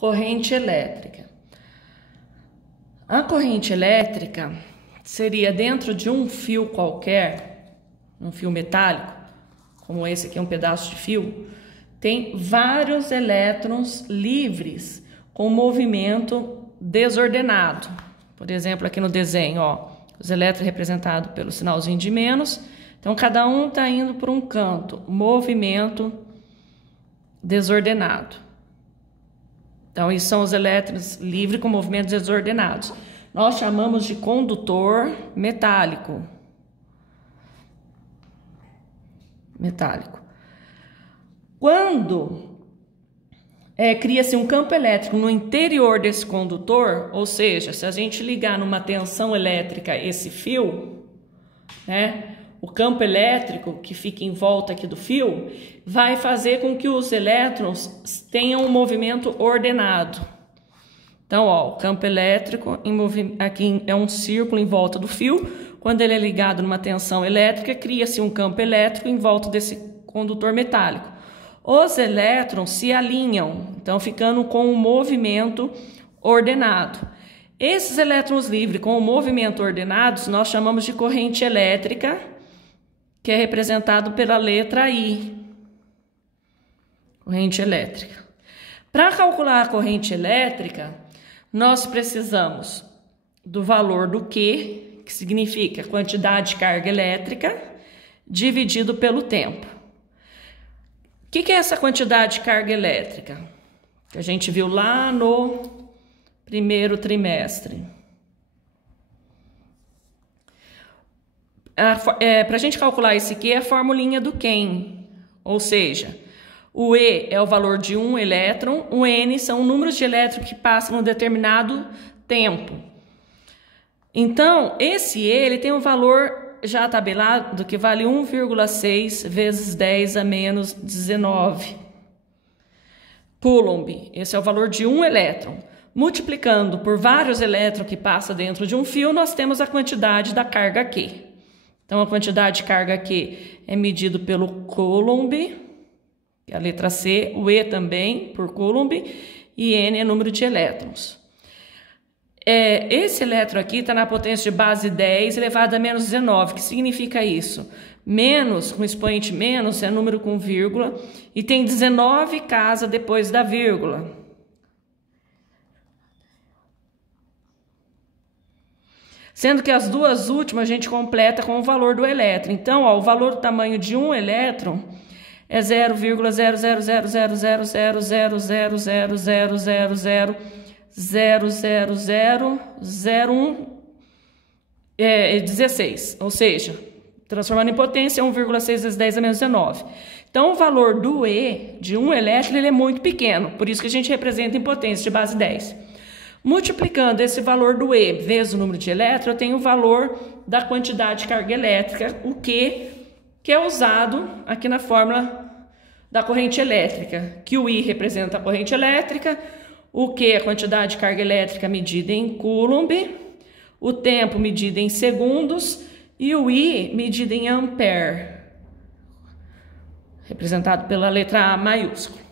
Corrente elétrica. A corrente elétrica seria dentro de um fio qualquer, um fio metálico, como esse aqui é um pedaço de fio, tem vários elétrons livres com movimento desordenado. Por exemplo, aqui no desenho, ó, os elétrons representados pelo sinalzinho de menos. Então, cada um está indo por um canto, movimento desordenado. Então, isso são os elétrons livres com movimentos desordenados. Nós chamamos de condutor metálico. Quando cria-se um campo elétrico no interior desse condutor, ou seja, se a gente ligar numa tensão elétrica esse fio, né, o campo elétrico que fica em volta aqui do fio vai fazer com que os elétrons tenham um movimento ordenado. Então, ó, o campo elétrico aqui é um círculo em volta do fio. Quando ele é ligado numa tensão elétrica, cria-se um campo elétrico em volta desse condutor metálico. Os elétrons se alinham, então ficando com um movimento ordenado. Esses elétrons livres com o movimento ordenado nós chamamos de corrente elétrica, que é representado pela letra I. Corrente elétrica. Para calcular a corrente elétrica, nós precisamos do valor do Q, que significa quantidade de carga elétrica, dividido pelo tempo. O que é essa quantidade de carga elétrica? Que a gente viu lá no primeiro trimestre. Para a gente calcular esse Q é a formulinha do Ken, ou seja, o E é o valor de um elétron, o N são números de elétrons que passam num determinado tempo. Então, esse E ele tem um valor já tabelado que vale 1,6 vezes 10 a menos 19 Coulomb. Esse é o valor de um elétron. Multiplicando por vários elétrons que passam dentro de um fio, nós temos a quantidade da carga Q. Então, a quantidade de carga Q é medido pelo Coulomb, que é a letra C, o E também, por Coulomb, e N é número de elétrons. Esse elétron aqui está na potência de base 10 elevado a menos 19. O que significa isso? Menos, com expoente menos, é número com vírgula, e tem 19 casas depois da vírgula. Sendo que as duas últimas a gente completa com o valor do elétron. Então, ó, o valor do tamanho de um elétron é 0,000000000000116, ou seja, transformando em potência 1,6 vezes 10 a menos 19. Então, o valor do E de um elétron ele é muito pequeno, por isso que a gente representa em potência de base 10. Multiplicando esse valor do E vezes o número de elétrons, eu tenho o valor da quantidade de carga elétrica, o Q, que é usado aqui na fórmula da corrente elétrica, que o I representa a corrente elétrica, o Q é a quantidade de carga elétrica medida em Coulomb, o tempo medido em segundos e o I medido em ampere, representado pela letra A maiúscula.